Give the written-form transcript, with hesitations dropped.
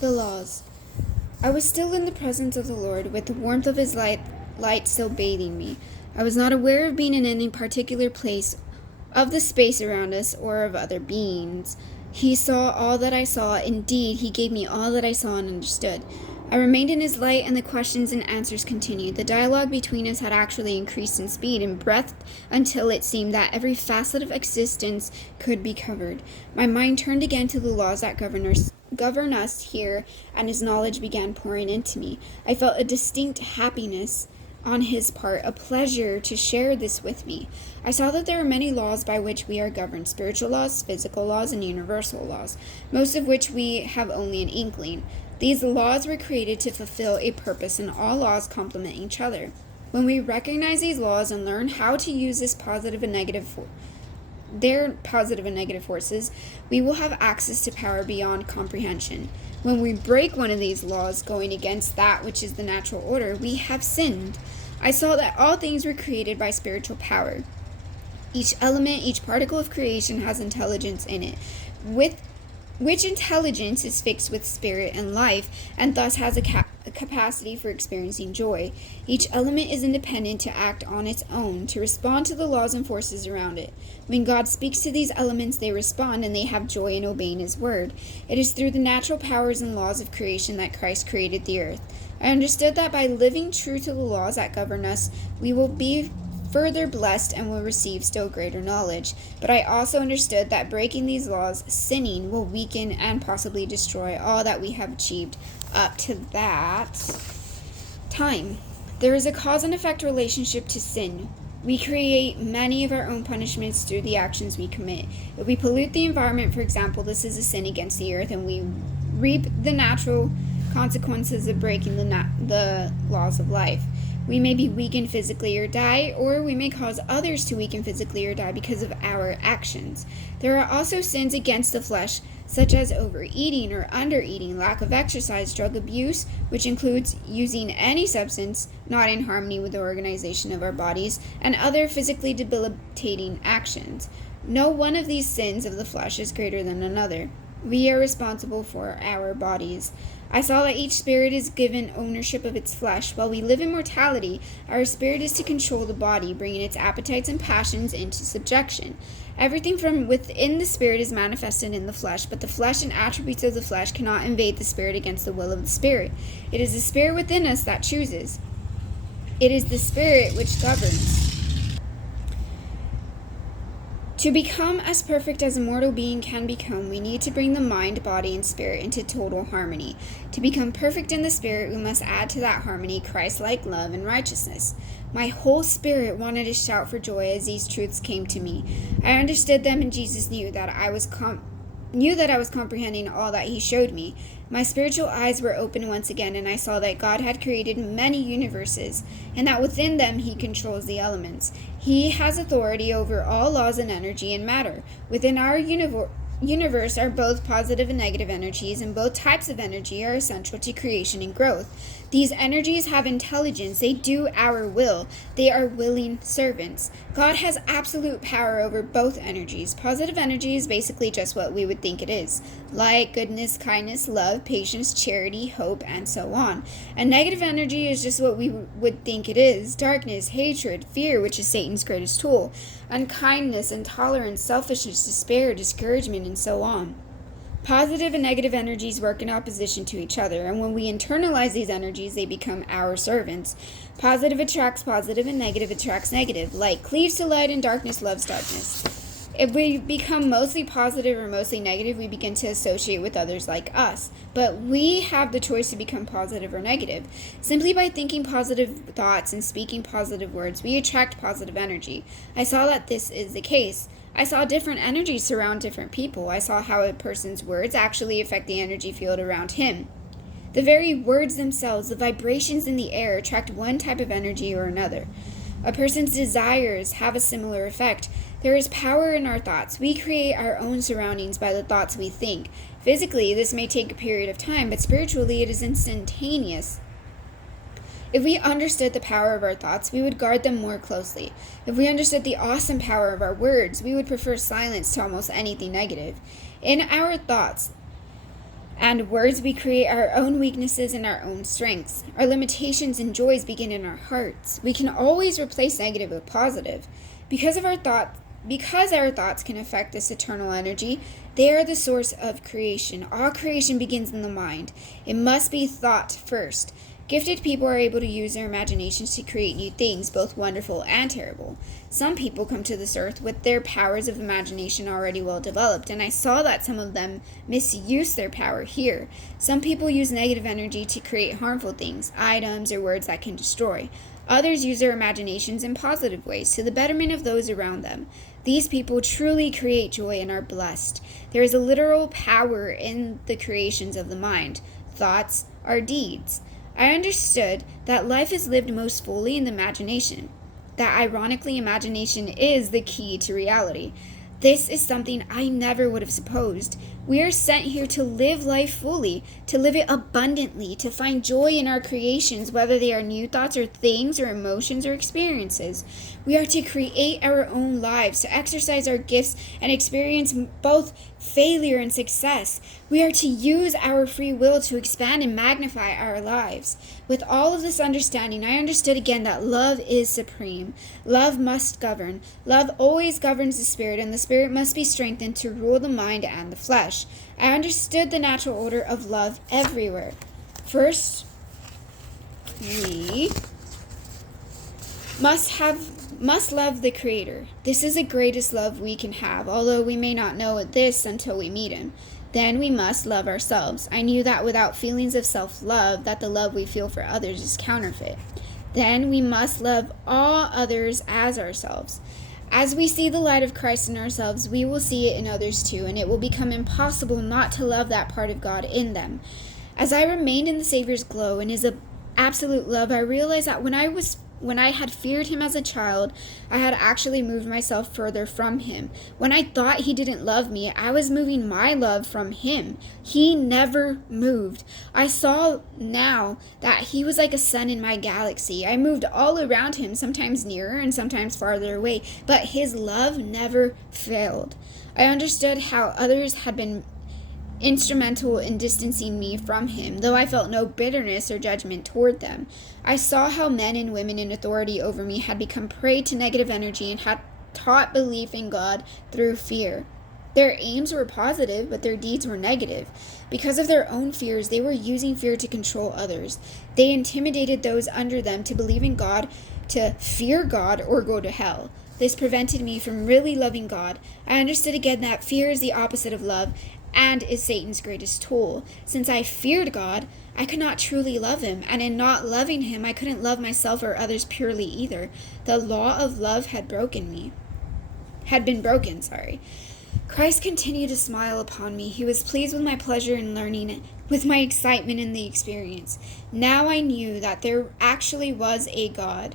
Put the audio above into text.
The laws. I was still in the presence of the Lord, with the warmth of his light still bathing me. I was not aware of being in any particular place of the space around us or of other beings. He saw all that I saw. Indeed, he gave me all that I saw and understood. I remained in his light, and the questions and answers continued. The dialogue between us had actually increased in speed and breadth until it seemed that every facet of existence could be covered. My mind turned again to the laws that govern us here, and his knowledge began pouring into me. I felt a distinct happiness on his part, a pleasure to share this with me. I saw that there are many laws by which we are governed: spiritual laws, physical laws, and universal laws, most of which we have only an inkling. These laws were created to fulfill a purpose, and all laws complement each other. When we recognize these laws and learn how to use their positive and negative forces, we will have access to power beyond comprehension. When we break one of these laws, going against that which is the natural order, we have sinned. I saw that all things were created by spiritual power. Each element, each particle of creation has intelligence in it, which intelligence is fixed with spirit and life, and thus has a capacity for experiencing joy. Each element is independent to act on its own, to respond to the laws and forces around it. When God speaks to these elements, they respond, and they have joy in obeying his word. It is through the natural powers and laws of creation that Christ created the earth. I understood that by living true to the laws that govern us, we will be further blessed and will receive still greater knowledge. But I also understood that breaking these laws, sinning, will weaken and possibly destroy all that we have achieved up to that time. There is a cause and effect relationship to sin. We create many of our own punishments through the actions we commit. If we pollute the environment, for example, this is a sin against the earth, and we reap the natural consequences of breaking the laws of life. We may be weakened physically or die, or we may cause others to weaken physically or die because of our actions. There are also sins against the flesh, such as overeating or undereating, lack of exercise, drug abuse, which includes using any substance not in harmony with the organization of our bodies, and other physically debilitating actions. No one of these sins of the flesh is greater than another. We are responsible for our bodies. I saw that each spirit is given ownership of its flesh. While we live in mortality, our spirit is to control the body, bringing its appetites and passions into subjection. Everything from within the spirit is manifested in the flesh, but the flesh and attributes of the flesh cannot invade the spirit against the will of the spirit. It is the spirit within us that chooses. It is the spirit which governs. To become as perfect as a mortal being can become, we need to bring the mind, body, and spirit into total harmony. To become perfect in the spirit, we must add to that harmony Christ-like love and righteousness. My whole spirit wanted to shout for joy as these truths came to me. I understood them, and Jesus knew that I was comprehending all that he showed me. My spiritual eyes were open once again, and I saw that God had created many universes, and that within them he controls the elements. He has authority over all laws and energy and matter. Within our universe are both positive and negative energies, and both types of energy are essential to creation and growth. These energies have intelligence. They do our will. They are willing servants. God has absolute power over both energies. Positive energy is basically just what we would think it is: light, goodness, kindness, love, patience, charity, hope, and so on. And negative energy is just what we would think it is: darkness, hatred, fear, which is Satan's greatest tool, unkindness, intolerance, selfishness, despair, discouragement, and so on. Positive and negative energies work in opposition to each other, and when we internalize these energies, they become our servants. Positive attracts positive, and negative attracts negative. Light cleaves to light, and darkness loves darkness. If we become mostly positive or mostly negative, we begin to associate with others like us. But we have the choice to become positive or negative. Simply by thinking positive thoughts and speaking positive words, we attract positive energy. I saw that this is the case. I saw different energies surround different people. I saw how a person's words actually affect the energy field around him. The very words themselves, the vibrations in the air, attract one type of energy or another. A person's desires have a similar effect. There is power in our thoughts. We create our own surroundings by the thoughts we think. Physically, this may take a period of time, but spiritually, it is instantaneous. If we understood the power of our thoughts, we would guard them more closely. If we understood the awesome power of our words, we would prefer silence to almost anything negative. In our thoughts, And words, we create our own weaknesses and our own strengths. Our limitations and joys begin in our hearts. We can always replace negative with positive. Because our thoughts can affect this eternal energy, they are the source of creation. All creation begins in the mind. It must be thought first. Gifted people are able to use their imaginations to create new things, both wonderful and terrible. Some people come to this earth with their powers of imagination already well developed, and I saw that some of them misuse their power here. Some people use negative energy to create harmful things, items, or words that can destroy. Others use their imaginations in positive ways to the betterment of those around them. These people truly create joy and are blessed. There is a literal power in the creations of the mind. Thoughts are deeds. I understood that life is lived most fully in the imagination. That ironically, imagination is the key to reality. This is something I never would have supposed. We are sent here to live life fully, to live it abundantly, to find joy in our creations, whether they are new thoughts or things or emotions or experiences. We are to create our own lives, to exercise our gifts and experience both failure and success. We are to use our free will to expand and magnify our lives. With all of this understanding, I understood again that love is supreme. Love must govern. Love always governs the spirit, and the spirit must be strengthened to rule the mind and the flesh. I understood the natural order of love everywhere. First, we must love the Creator. This is the greatest love we can have, although we may not know this until we meet Him. Then we must love ourselves. I knew that without feelings of self-love, that the love we feel for others is counterfeit. Then we must love all others as ourselves. As we see the light of Christ in ourselves, we will see it in others too, and it will become impossible not to love that part of God in them. As I remained in the Savior's glow and His absolute love, I realized that when I had feared Him as a child, I had actually moved myself further from Him. When I thought He didn't love me, I was moving my love from Him. He never moved. I saw now that He was like a sun in my galaxy. I moved all around Him, sometimes nearer and sometimes farther away, but His love never failed. I understood how others had been instrumental in distancing me from Him, though I felt no bitterness or judgment toward them. I saw how men and women in authority over me had become prey to negative energy and had taught belief in God through fear. Their aims were positive, but their deeds were negative. Because of their own fears, they were using fear to control others. They intimidated those under them to believe in God, to fear God, or go to hell. This prevented me from really loving God. I understood again that fear is the opposite of love, and is Satan's greatest tool. Since I feared God, I could not truly love Him, and in not loving Him, I couldn't love myself or others purely either. The law of love had been broken. Christ continued to smile upon me. He was pleased with my pleasure in learning, with my excitement in the experience. Now I knew that there actually was a God.